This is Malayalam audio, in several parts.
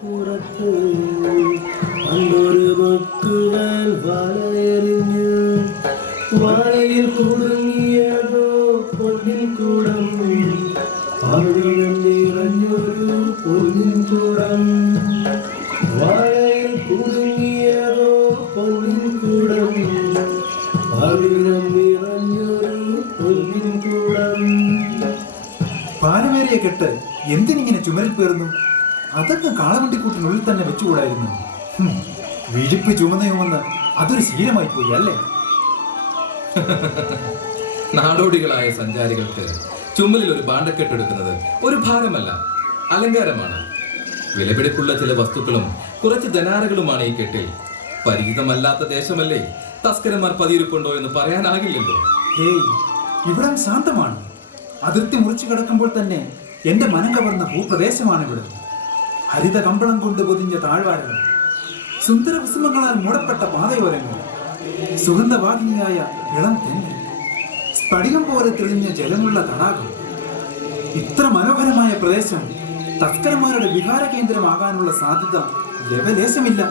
പുറത്ത് അന്നൊരു മക്കുവൻ വലയെറിഞ്ഞു. വലയിൽ കുടുങ്ങിയതോ പൊന്നിൻ കൂടം, അവിടെ നിറഞ്ഞൊരു പൊന്നിൻ കൂടം. വലയിൽ കുടുങ്ങിയതോ പൊന്നിൻ കൂടം, അവിടെ നിറഞ്ഞൊരു പൊന്നിൻ കൂടം. പാരമേറിയ കെട്ട് എന്തിനിങ്ങനെ ചുമരിൽ പേർന്നു? അതൊക്കെ കാളവണ്ടിക്കൂട്ടിനുള്ളിൽ തന്നെ വെച്ചുകൂടായിരുന്നു. വിഴിപ്പ് ചുമന്ന് അതൊരു ശീലമായി പോയി അല്ലേ? നാടോടികളായ സഞ്ചാരികൾക്ക് ചുമലിൽ ഒരു ഭാണ്ഡക്കെട്ടെടുക്കുന്നത് ഒരു ഭാരമല്ല, അലങ്കാരമാണ്. വിലപിടിപ്പുള്ള ചില വസ്തുക്കളും കുറച്ച് ധനാരകളുമാണ് ഈ കെട്ടിൽ. പരിചിതമല്ലാത്ത ദേശമല്ലേ, തസ്കരന്മാർ പതിയിരിപ്പുണ്ടോ എന്ന് പറയാനാകില്ലല്ലോ. ഹേയ്, ഇവിടം ശാന്തമാണ്. അതിർത്തി മുറിച്ചു കിടക്കുമ്പോൾ തന്നെ എന്റെ മനം കവർന്ന ഭൂപ്രദേശമാണ് ഇവിടെ. ഹരിത കമ്പളം കൊണ്ട് പൊതിഞ്ഞ താഴ്വാരങ്ങൾ, സുന്ദര കുസുമങ്ങളാൽ മൂടപ്പെട്ട പാതയോരങ്ങൾ, സുഗന്ധവാഹിനിയായ ഇളം തെങ്ങ്, സ്ഫടികം പോലെ തെളിഞ്ഞ ജലമുള്ള തടാകം. ഇത്ര മനോഹരമായ പ്രദേശം തസ്കരന്മാരുടെ വിഹാര കേന്ദ്രമാകാനുള്ള സാധ്യത ലവലേശമില്ല.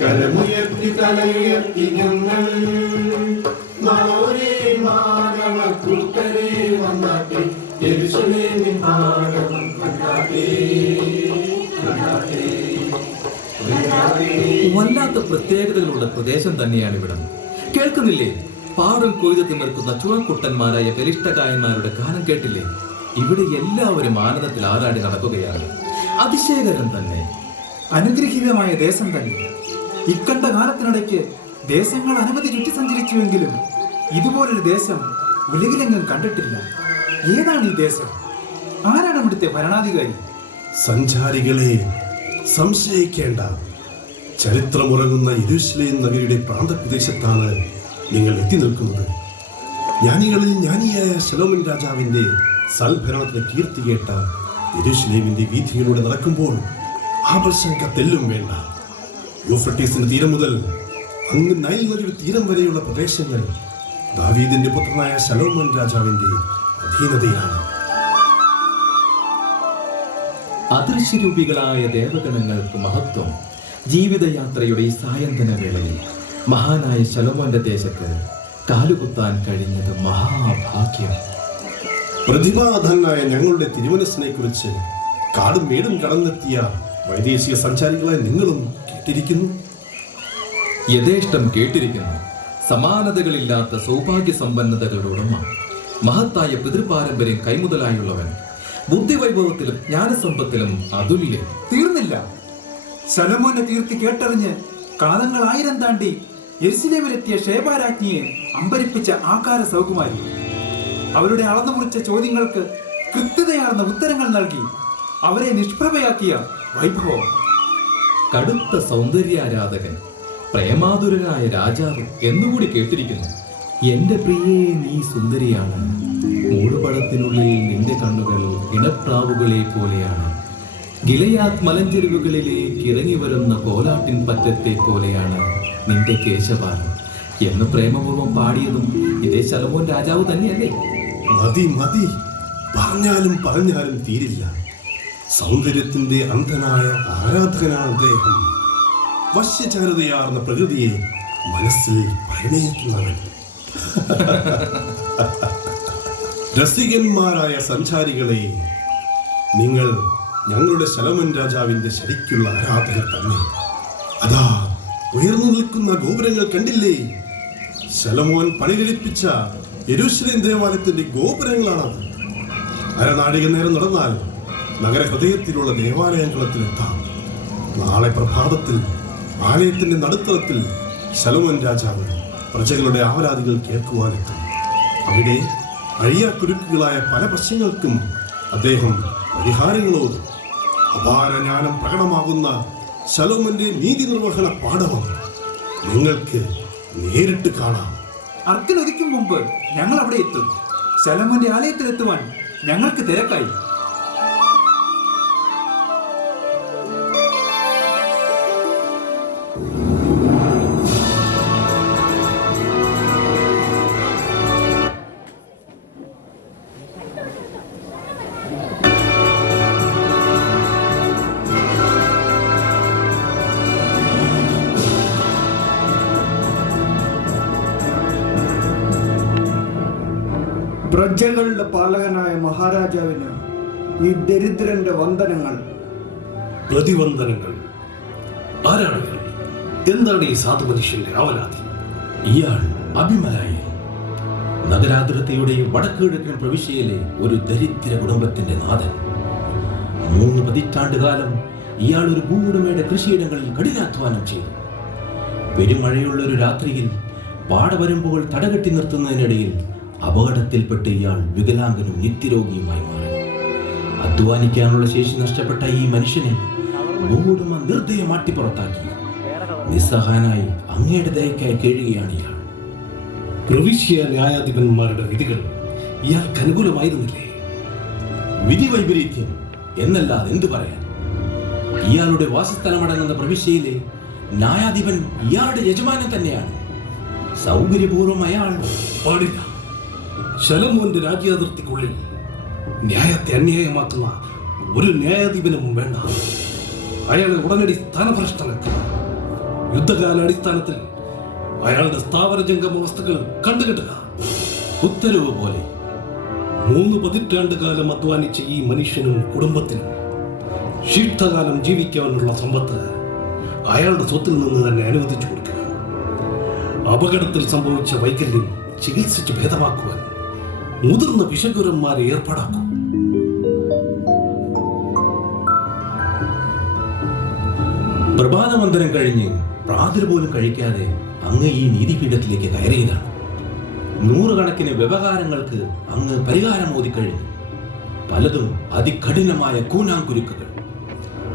കരമുയർത്തി തലയുയർത്തി ഞങ്ങൾ വല്ലാത്ത പ്രത്യേകതകളുള്ള പ്രദേശം തന്നെയാണ് ഇവിടം. കേൾക്കുന്നില്ലേ? പാടം കൊയ്ത് തിമിർക്കുന്ന ചുഴക്കുട്ടന്മാരായ ബലിഷ്ഠകായന്മാരുടെ ഗാനം കേട്ടില്ലേ? ഇവിടെ എല്ലാവരും ആനന്ദത്തിൽ ആറാടി നടക്കുകയാണ്. അതിശയകരം തന്നെ. അനുഗ്രഹീതമായ ദേശം തന്നെ. ഇക്കണ്ട കാലത്തിനിടയ്ക്ക് ദേശങ്ങൾ അനവധി ചുറ്റി സഞ്ചരിച്ചുവെങ്കിലും ഇതുപോലൊരു ദേശം ഉലകിലെങ്ങും കണ്ടിട്ടില്ല. ഏതാണ് ഈ ദേശം? ആരാണ് ഇവിടുത്തെ ഭരണാധികാരി? സഞ്ചാരികളെ സംശയിക്കേണ്ട. ചരിത്രമുറങ്ങുന്ന യെരൂശലേം നഗരിയുടെ പ്രാന്തപ്രദേശത്താണ് നിങ്ങൾ എത്തി നിൽക്കുന്നത്. ജ്ഞാനികളിൽ ജ്ഞാനിയായ ശലോമൻ രാജാവിന്റെ സൽഭരണത്തിന് കീർത്തി കേട്ട യെരൂശലേമിന്റെ വീഥികളിലൂടെ നടക്കുമ്പോൾ ആപൽശങ്ക തെല്ലും വേണ്ട. യൂഫ്രട്ടീസിന്റെ തീരം മുതൽ അങ്ങ് നൈൽ നദിയുടെ തീരം വരെയുള്ള പ്രദേശങ്ങൾ ദാവീദിന്റെ പുത്രനായ ശലോമൻ രാജാവിന്റെ അധീനതയിലാണ്. അദൃശ്യരൂപികളായ ദേവഗണങ്ങൾക്ക് മഹത്വം. ജീവിതയാത്രയുടെ ഈ സായന്തന വേളയിൽ മഹാനായ ശലോമോന്റെ ദേശത്ത് കാലുകുത്താൻ കഴിഞ്ഞത് മഹാഭാഗ്യം. പ്രതിഭാധനായ ഞങ്ങളുടെ തിരുമനസ്സിനെ കുറിച്ച് കാടും മേടും കടന്നെത്തിയ വൈദേശിക സഞ്ചാരികളായി നിങ്ങളും കേട്ടിരിക്കുന്നു. യഥേഷ്ടം കേട്ടിരിക്കുന്നു. സമാനതകളില്ലാത്ത സൗഭാഗ്യ സമ്പന്നതകളുടെ ഉടമ, മഹത്തായ പിതൃപാരമ്പര്യം കൈമുതലായുള്ളവൻ, ബുദ്ധിവൈഭവത്തിലും ജ്ഞാനസമ്പത്തിലും അതുല്യം. തീർന്നില്ല. ശലോമോന്റെ കീർത്തി കേട്ടറിഞ്ഞ് കാലങ്ങൾ 1000 താണ്ടി യെരുശലേമിലെത്തിയ ഷേബാരാജ്ഞിയെ അമ്പരിപ്പിച്ച ആകാര സൗകുമാരി. അവരുടെ അളന്നു മുറിച്ച ചോദ്യങ്ങൾക്ക് കൃത്യതയാർന്ന ഉത്തരങ്ങൾ നൽകി അവരെ നിഷ്പ്രഭയാക്കിയ വൈഭവം. കടുത്ത സൗന്ദര്യാരാധകൻ, പ്രേമാതുരനായ രാജാവ് എന്നുകൂടി കേട്ടിരിക്കുന്നു. എന്റെ പ്രിയേ, നീ സുന്ദരിയാണ്. മൂടുപടത്തിനുള്ളിൽ നിന്റെ കണ്ണുകൾ ഇണപ്രാവുകളെ പോലെയാണ്. ഗിലയാദ് മലഞ്ചെരുവുകളിലേക്ക് ഇറങ്ങി വരുന്ന കോലാട്ടിൻ പറ്റത്തെ പോലെയാണ് നിന്റെ കേശപാലം എന്ന് പ്രേമപൂർവ്വം പാടിയതും ഇതേ ശലോമോൻ രാജാവ് തന്നെയല്ലേ? മതി മതി, പറഞ്ഞാലും തീരില്ല. സൗന്ദര്യത്തിന്റെ അന്ധനായ ആരാധകനാണ് അദ്ദേഹം. വശ്യചാരുതയാർന്ന പ്രകൃതിയെ മനസ്സിൽ പരിണയിക്കുന്നവൻ. രസികന്മാരായ സഞ്ചാരികളെ, നിങ്ങൾ ഞങ്ങളുടെ ശലോമൻ രാജാവിന്റെ ശരിക്കുള്ള ആരാധകർ തന്നെ. അതാ ഉയർന്നു നിൽക്കുന്ന ഗോപുരങ്ങൾ കണ്ടില്ലേ? ശലോമോൻ പണികഴിപ്പിച്ച യെരൂശലേം ദേവാലയത്തിന്റെ ഗോപുരങ്ങളാണത്. അരനാഴിക നേരം നടന്നാൽ നഗരഹൃദയത്തിലുള്ള ദേവാലയങ്ങളത്തിലെത്താം. നാളെ പ്രഭാതത്തിൽ ആലയത്തിന്റെ നടുത്തളത്തിൽ ശലോമോൻ രാജാവ് പ്രജകളുടെ ആവലാദികൾ കേൾക്കുവാനെത്തും. അവിടെ അഴിയാക്കുരുക്കുകളായ പല പ്രശ്നങ്ങൾക്കും അദ്ദേഹം പരിഹാരങ്ങളോടും. അപാരജ്ഞാനം പ്രകടമാകുന്ന ശലോമോന്റെ നീതി നിർവഹണ പാഠവം നിങ്ങൾക്ക് നേരിട്ട് കാണാം. അർക്കനൊതിക്കും മുമ്പ് ഞങ്ങൾ അവിടെ എത്തും. ശലോമോന്റെ ആലയത്തിലെത്തുവാൻ ഞങ്ങൾക്ക് തിരക്കായി. പ്രജകളുടെ പാലകനായ മഹാരാജാവിന് ഈ ദരിദ്രന്റെ വന്ദനങ്ങൾ. പ്രതിവന്ദനങ്ങൾ. ആരാണ് ഇയാൾ? എന്താണ് ഈ സാധു മനുഷ്യന്റെ ആവലാതി? ഇയാൾ അഭിമലായി നഗരാതിർത്തിയുടെ വടക്ക് കിഴക്കൻ പ്രവിശ്യയിലെ ഒരു ദരിദ്ര കുടുംബത്തിന്റെ നാഥൻ. 3 പതിറ്റാണ്ടുകാലം ഇയാൾ ഒരു ഭൂവുടമയുടെ കൃഷിയിടങ്ങളിൽ കഠിനാധ്വാനം ചെയ്തു. പെരുമഴയുള്ള ഒരു രാത്രിയിൽ പാടവരമ്പുകൾ തടകെട്ടി നിർത്തുന്നതിനിടയിൽ അപകടത്തിൽപ്പെട്ട് ഇയാൾ വികലാംഗനും നിത്യരോഗിയുമായി മാറി. അധ്വാനിക്കാനുള്ള ശേഷി നഷ്ടപ്പെട്ട ഈ മനുഷ്യനെ ഭൂവുടമ നിർദ്ദയം മാറ്റിപ്പുറത്താക്കി. നിസ്സഹായനായി അങ്ങയുടെ ദയക്കായി കേഴുകയാണ് ഇയാൾ. പ്രവിശ്യ ന്യായാധിപന്മാരുടെ വിധികൾ ഇയാൾക്ക് അനുകൂലമായിരുന്നില്ലേ? വിധി വൈപരീത്യം എന്നല്ലാതെ എന്തു പറയാൻ? ഇയാളുടെ വാസസ്ഥലമടങ്ങുന്ന പ്രവിശ്യയിലെ ന്യായാധിപൻ ഇയാളുടെ യജമാനൻ തന്നെയാണ്. സൗകര്യപൂർവ്വം അയാൾ പാടില്ല. ശലോമോന്റെ രാജ്യാതിർത്തിക്കുള്ളിൽ ന്യായത്തെ അന്യായമാക്കുന്ന ഒരു ന്യായാധിപനും വേണ്ട. അയാളെ ഉടനടി സ്ഥാനഭ്രഷ്ടനാക്കുക. യുദ്ധകാല അടിസ്ഥാനത്തിൽ അയാളുടെ സ്ഥാവര ജംഗമ വസ്തുക്കൾ കണ്ടുകെട്ടുക. ഉത്തരവ് പോലെ 3 പതിറ്റാണ്ടുകാലം അധ്വാനിച്ച ഈ മനുഷ്യനും കുടുംബത്തിനും ശീഷ്ടകാലം ജീവിക്കാനുള്ള സമ്പത്ത് അയാളുടെ സ്വത്തിൽ നിന്ന് തന്നെ അനുവദിച്ചു കൊടുക്കുക. അപകടത്തിൽ സംഭവിച്ച വൈകല്യം ചികിത്സിച്ച് ഭേദമാക്കുവാൻ മുതിർന്ന വിശകുരന്മാരെ ഏർപ്പാടാക്കും. പ്രഭാതവന്ദനം കഴിഞ്ഞ് പ്രാതൽ പോലും കഴിക്കാതെ അങ്ങ് ഈ നീതിപീഠത്തിലേക്ക് കയറിയതാണ്. 100 കണക്കിന് വ്യവഹാരങ്ങൾക്ക് അങ്ങ് പരിഹാരം ഓതിക്കഴിഞ്ഞു. പലതും അതികഠിനമായ കൂനാങ്കുരുക്കുകൾ.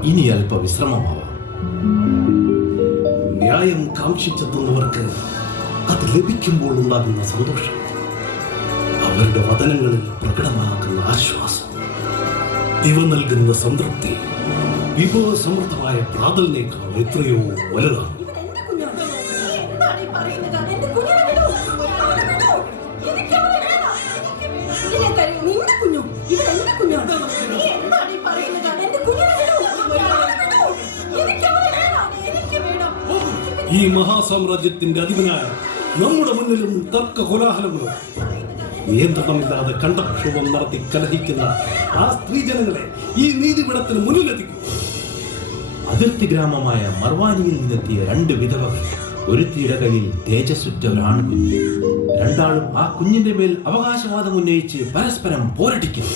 ഇനി അല്പ വിശ്രമമാവാം. ന്യായം കാക്ഷിച്ചെത്തുന്നവർക്ക് അത് ലഭിക്കുമ്പോൾ ഉണ്ടാകുന്ന സന്തോഷം, അവരുടെ വചനങ്ങളിൽ പ്രകടമാകുന്ന ആശ്വാസം, ഇവ നൽകുന്ന സംതൃപ്തി വിഭവസമൃദ്ധമായ പ്രാതലിനേക്കാൾ എത്രയോ വലുതാണ്. ഈ മഹാസാമ്രാജ്യത്തിന്റെ അധിപനായ നമ്മുടെ മുന്നിലും തർക്ക കോലാഹലങ്ങളും നിയന്ത്രണമില്ലാതെ കണ്ടക്ഷോഭം നടത്തി കലഹിക്കുന്ന ആ സ്ത്രീജനങ്ങളെ ഈ നീതിപീഠത്തിന് മുന്നിലെത്തിക്കും. അതിർത്തി ഗ്രാമമായ മർവാനിയിൽ നിന്നെത്തിയ 2 വിധവകൾ. ഒരുത്തിയുടെ കയ്യിൽ തേജസ്സുറ്റ ഒരു ആൺകുഞ്ഞ്. രണ്ടാളും ആ കുഞ്ഞിന്റെ മേൽ അവകാശവാദം ഉന്നയിച്ച് പരസ്പരം പോരടിക്കുന്നു.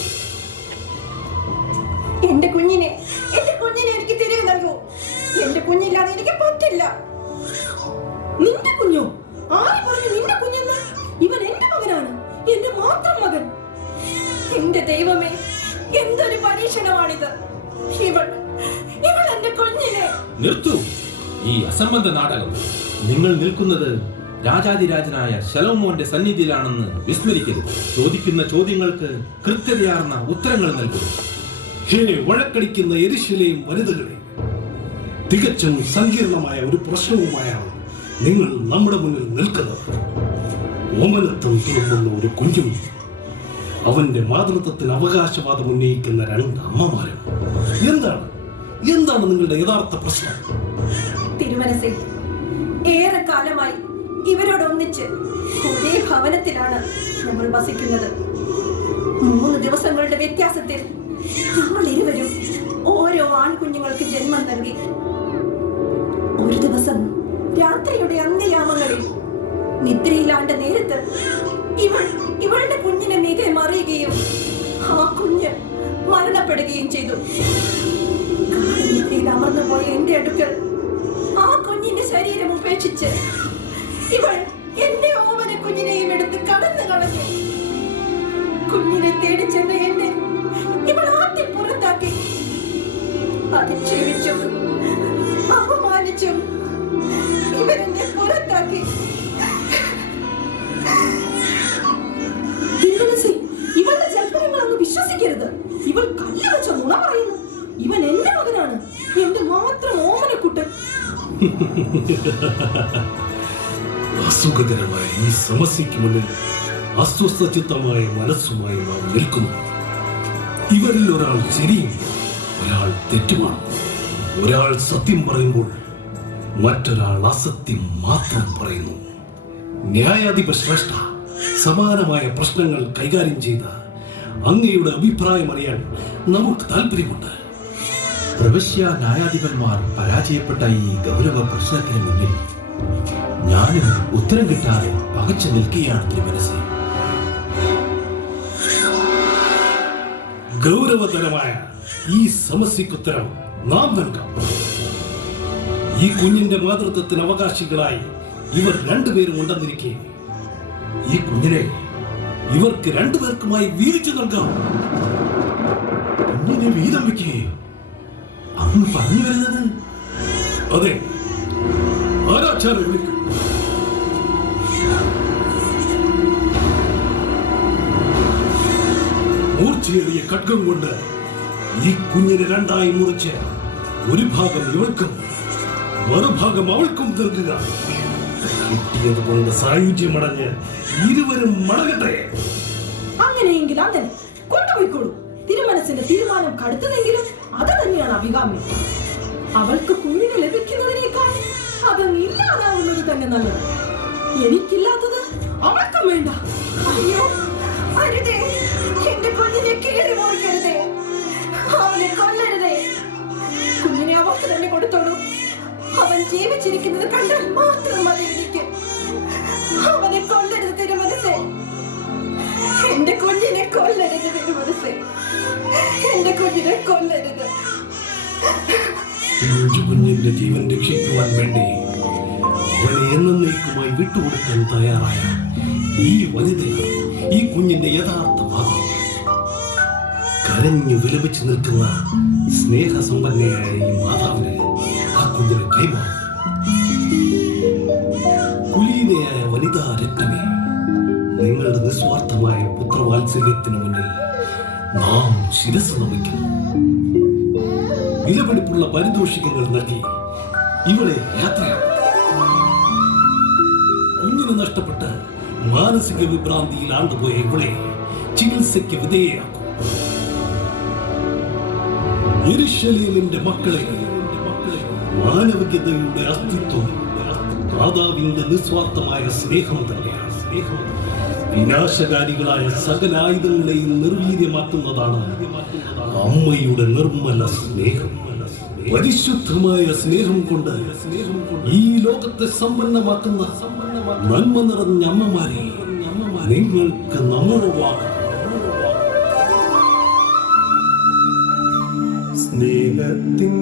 എന്റെ കുഞ്ഞിനെ എനിക്ക് തിരികെ നൽകൂ. എന്റെ കുഞ്ഞില്ലാതെ എനിക്ക് പറ്റില്ല. നിന്റെ കുഞ്ഞോ? ആര് പറഞ്ഞു നിന്റെ കുഞ്ഞെന്ന്? ഇവൻ എന്റെ മകനാണ്, എന്റെ മാത്രം മകൻ. എന്റെ ദൈവമേ, എന്തൊരു പരീക്ഷണമാണിത്! ഇവൾ എന്റെ കുഞ്ഞിനെ. നിർത്തൂ ഈ അസംബന്ധ നാടകം. നിങ്ങൾ നിൽക്കുന്നത് രാജാതിരാജനായ ശലോമോന്റെ സന്നിധിയിലാണെന്ന് വിസ്മരിക്കരുത്. ചോദിക്കുന്ന ചോദ്യങ്ങൾക്ക് കൃത്യതയാർന്ന ഉത്തരങ്ങൾ നൽകുക. ഹേ വഴക്കടിക്കുന്ന യെരുശലേം വനിതകളെ, തികച്ചും സങ്കീർണമായ ഒരു പ്രശ്നവുമായാണ് നിങ്ങൾ നമ്മുടെ മുന്നിൽ നിൽക്കുന്നത്. ഓമനത്വം തുറന്നുന്ന ഒരു കുഞ്ഞും അവന്റെ മാതൃത്വത്തിന് അവകാശവാദം ഉന്നയിക്കുന്ന 2 അമ്മമാരും. എന്താണ് നിങ്ങളുടെ യഥാർത്ഥ പ്രശ്നം? തിരുമനസേ, ഏറെ കാലമായി ഇവരോടൊന്നിച്ച് ഒരേ ഭവനത്തിലാണ് നമ്മൾ വസിക്കുന്നത്. 3 ദിവസങ്ങളുടെ വ്യത്യാസത്തിൽ നമ്മൾ ഇരുവരും ഓരോ ആൺകുഞ്ഞുങ്ങൾക്ക് ജന്മം നൽകി. ഒരു ദിവസം രാത്രിയുടെ അന്ത്യയാമങ്ങളിൽ നിദ്രയിലാണ്ട നേരത്ത് ഇവളുടെ കുഞ്ഞിനെ മീതെ മറിയുകയും ആ കുഞ്ഞ് മരണപ്പെടുകയും ചെയ്തു. നിദ്രയിൽ അമർന്നു പോയ എന്റെ അടുക്കൽ ആ കുഞ്ഞിന്റെ ശരീരം ഉപേക്ഷിച്ച് ഇവൾ എന്റെ ഓമന കുഞ്ഞിനെയും എടുത്ത് കടന്നു കളഞ്ഞു. കുഞ്ഞിനെ തേടി ചെന്ന എന്നെ ഇവൾ ആട്ടി പുറത്താക്കി. അധിക്ഷേപിച്ചും അപമാനിച്ചും ഇവരെന്നെ പുറത്താക്കി. ഇവളുടെ ജൽപ്പനങ്ങൾ അങ്ങ് വിശ്വസിക്കരുത്. ഇവൾ കല്ല് വെച്ച നുണ പറയുന്നു. ഇവൻ എന്റെ മകനാണ്, എന്റെ മാത്രം ഓമനക്കുട്ടൻ. അസുഖകരമായ ഈ സമസ്യയ്ക്ക് മുന്നിൽ അസ്വസ്ഥചിത്തമായ മനസ്സുമായി നാം നിൽക്കുന്നു. ഇവരിൽ ഒരാൾ ശരിയും ഒരാൾ തെറ്റുമാണ്. ഒരാൾ സത്യം പറയുമ്പോൾ മറ്റൊരാൾ അസത്യം മാത്രം പറയുന്നു. ന്യായാധിപ ശ്രേഷ്ഠ, സമാനമായ പ്രശ്നങ്ങൾ കൈകാര്യം ചെയ്ത അങ്ങയുടെ അഭിപ്രായം അറിയാൻ നമുക്ക് താല്പര്യമുണ്ട്. പ്രവിശ്യ ന്യായാധിപന്മാർ പരാജയപ്പെട്ട ഈ ഗൗരവ പ്രശ്നത്തിന് മുന്നിൽ ഞാനും ഉത്തരം കിട്ടാതെ പകച്ചു നിൽക്കുകയാണ് തിരുമനസേ. ഗൗരവതരമായ ഈ സമസ്യക്കുത്തരം നാം നൽകാം. ഈ കുഞ്ഞിന്റെ മാതൃത്വത്തിന് അവകാശികളായി ഇവർ രണ്ടുപേരും ഉണ്ടെന്നിരിക്കെ ഈ കുഞ്ഞിനെ ഇവർക്ക് രണ്ടുപേർക്കുമായി വീതിച്ചു നൽകാം. കുഞ്ഞിനെ വീതം വെക്കുകയോ? അങ്ങ് പറഞ്ഞു വരുന്നത്? അതെ, ആരാച്ചാരെ വിളിക്കും. മൂർച്ചയേറിയ ഖഡ്ഗം കൊണ്ട് ഈ കുഞ്ഞിനെ രണ്ടായി മുറിച്ച് ഒരു ഭാഗം ഇവൾക്കും മറുഭാഗം അവൾക്കും നൽകുക. കിട്ടിയത് കൊണ്ട് സായുജ്യമടഞ്ഞ് ഇരുവരും മടങ്ങട്ടെ. അങ്ങനെയെങ്കിൽ അങ്ങനെ കൊണ്ടുപോയിക്കോളൂ. തിരുമനസിന്റെ തീരുമാനം കടുത്തതെങ്കിലും അത് തന്നെയാണ് അഭികാമ്യം. അവൾക്ക് കുഞ്ഞിനെ ലഭിക്കുന്നതിനേക്കാൾ അതങ്ങ് ഇല്ലാതാവുന്നത് തന്നെ നല്ലത്. എനിക്കില്ലാത്തത് അവൾക്കും വേണ്ട. അയ്യോ അരുതേ, എന്റെ കുഞ്ഞിനെ കീറി മുറിക്കരുതേ, അവനെ കൊല്ലരുതേ. കുഞ്ഞിനെ അവർക്ക് തന്നെ കൊടുത്തോളൂ. അവൻ ജീവിച്ചിരിക്കുന്നത് കണ്ടാൽ മാത്രം മതി എനിക്ക്. അവനെ കൊല്ലരുത് തിരുമനസേ, എന്റെ കുഞ്ഞിനെ കൊല്ലരുത് തിരുമനസേ, എന്റെ കുഞ്ഞിനെ കൊല്ലരുത്. കുഞ്ഞിന്റെ ജീവൻ രക്ഷിക്കുവാൻ വേണ്ടി അവനെ എന്നേക്കുമായി വിട്ടുകൊടുക്കാൻ തയ്യാറായ ഈ വനിത ഈ കുഞ്ഞിന്റെ യഥാർത്ഥ മാതാവ്. കരഞ്ഞു വിലപിച്ചു നിൽക്കുന്ന സ്നേഹസമ്പന്നയായ ഈ മാതാവിന് ആ കുഞ്ഞിനെ കൈമാറും. കുലീനയായ വനിതാ രത്നമേ, നിങ്ങളുടെ നിസ്വാർത്ഥമായ പുത്രവാത്സല്യത്തിന് മുന്നിൽ നാം ശിരസ് നമിക്കുന്നു. വിലപിടിപ്പുള്ള പാരിതോഷികങ്ങൾ നൽകി ഇവളെ യാത്രയാക്കും. കുഞ്ഞിന് നഷ്ടപ്പെട്ട് മാനസിക വിഭ്രാന്തിയിൽ ആണ്ടുപോയ ഇവളെ ചികിത്സയ്ക്ക് വിധേയയാക്കും. യെരൂശലേമിന്റെ മക്കളെ, മാനവികതയുടെ അസ്തിത്വം മാതാവിന്റെ നിസ്വാർത്ഥമായ സ്നേഹം തന്നെയാണ്. വിനാശകാരികളായ സകല ആയുധങ്ങളെയും നിർവീര്യമാക്കുന്നതാണ് അമ്മയുടെ നിർമ്മല സ്നേഹം. പരിശുദ്ധമായ സ്നേഹം കൊണ്ട് ഈ ലോകത്തെ സമ്പന്നമാക്കുന്ന നന്മ നിറഞ്ഞ അമ്മമാരെ നിങ്ങൾക്ക് നമ്മളുവാകാം. സ്നേഹത്തിൻ